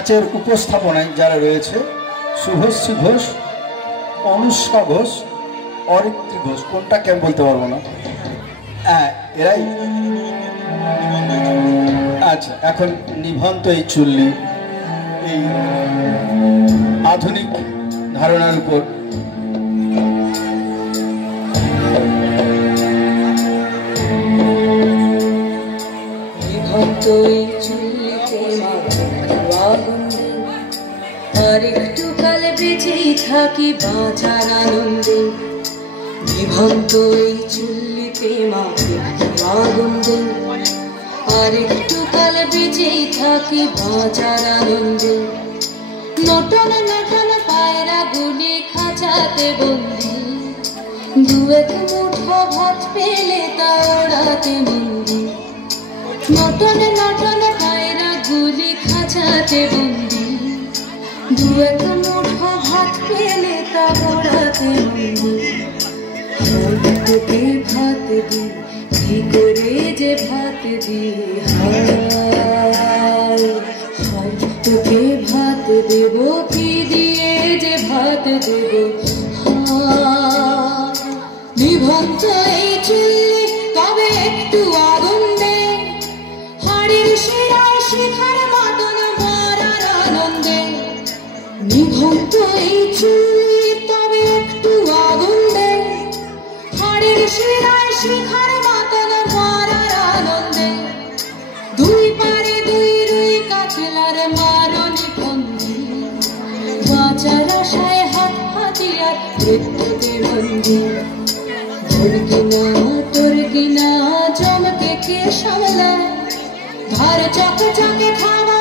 নাচের উপস্থাপনায় যারা রয়েছে শুভশ্রী ঘোষ, অনুষ্কা ঘোষ, অরিত্রী ঘোষ, কোনটা কেন বলতে পারবো না, হ্যাঁ এরাই। আচ্ছা, এখন নিভন্ত এই চুল্লি, এই আধুনিক ধারণার উপর আর একটু কাল বেঁচেই থাকি বাঁচার আনন্দে, নিভন্ত এই চুল্লিতে মাকে আগুন্দে। আর একটু কাল বেঁচেই থাকি বাঁচার আনন্দে, নটন নটন পায়রা গুলি খাঁচাতে বন্দি, দু এক মুঠো ভাত পেলে তা ওড়াতে মন্দি। নটন নটন পায়রা গুলি খাঁচাতে বন্দি, দু এক মুঠো ভাত পেলে তা ওড়াতে মন্দি। তোকে ভাত দি, কি করে যে ভাত দি, হায় হায় তোকে ভাত দেব, কি দিয়ে যে ভাত দেব। নিভন্ত এই চুল্লি তবে একটু আগুন দে, হাড়ির শিরায় শিখার মতন মারার আনন্দে। নিভন্ত এই চুল্লি তবে একটু আগুন দে, হাড়ির শিরায় শিখার মতন মারার আনন্দে। দুই পারে দুই রুই কাতলার মারণি ফন্দি, বাঁচার আশায় হাত হাতিয়ার মৃত্যুতে বন্দি। তোর কিনা তোর কিনা জমকে কে সামলায়, ধার চকে চকে খাওয়া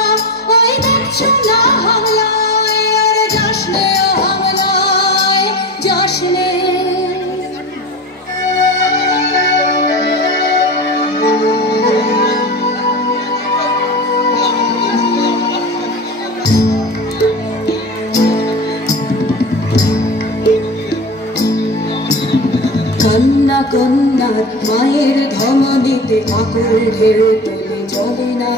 ওই দেখছো না হামলায়। আর যাসনে ও হামলায় যাসনে। কন্যা কন্যার মায়ের ধমনীতে আকুল ঢেউ তোলে চলে না,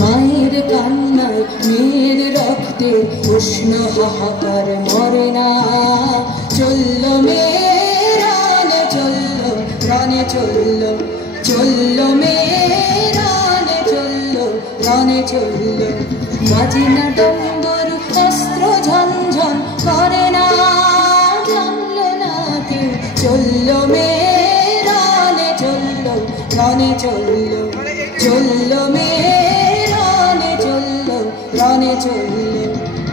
মায়ের কান্নায় মেয়ের রক্তে উষ্ণ হাহাকার মরে না। চলল মেয়ে রানে চলল, রানে চলল, চলল মেয়ে রানে চলল, রানে চলল। বাজে না ডম্বর অস্ত্র ঝনঝন করে না, জানলো না কেউ। চলল মেয়ে রানে চলল, রানে চলল, চলল মেয়ে রানে চলল, রানে চলল।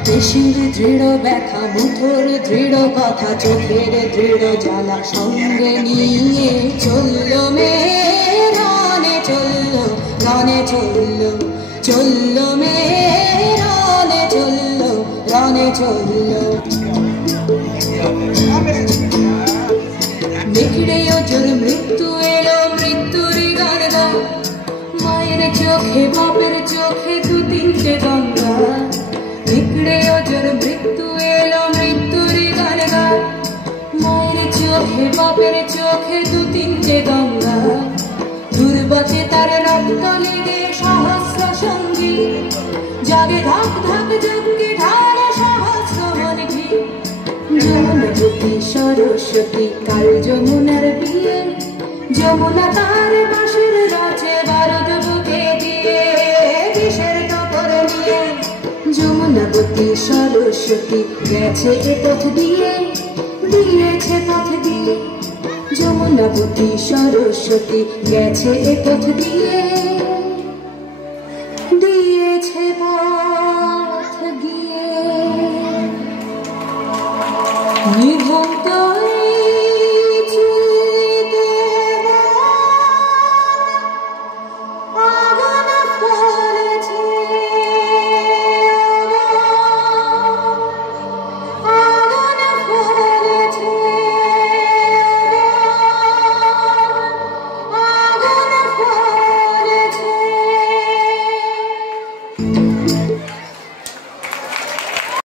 পেশির দৃঢ় ব্যথা, মুঠোর দৃঢ় কথা, চোখের দৃঢ় জ্বালা সঙ্গে নিয়ে। চলল মেয়ে রানে চলল, রানে চলল, চলল মেয়ে রানে চলল, রানে চলল। নিখড়ে অজর মৃত্যু এলো, মৃত্যুরই গান গায়, মায়ের চোখে বাপের চোখে দু তিনটে গঙ্গা। নিখড়ে অজর মৃত্যু এলো, মৃত্যুরই গান গায়, মায়ের চোখে বাপের চোখে দু তিনটে গঙ্গা। দুর্বাতে তার রক্ত লেগে সহস্র সঙ্গী, জাগে ধাক ধাক জঙ্গি ঢালে সহস্র মনঘি। যমুনাবতী সরস্বতী কাল যমুনার বিয়ে, যমুনা তার বাঁশের রচে বারদ বুকে দিয়ে, বিষের কাপড় নিয়ে। যমুনাবতী সরস্বতী গেছে এ পথ দিয়ে, দিয়েছে পথ দিয়ে। যমুনাবতী সরস্বতী গেছে এ পথ দিয়ে।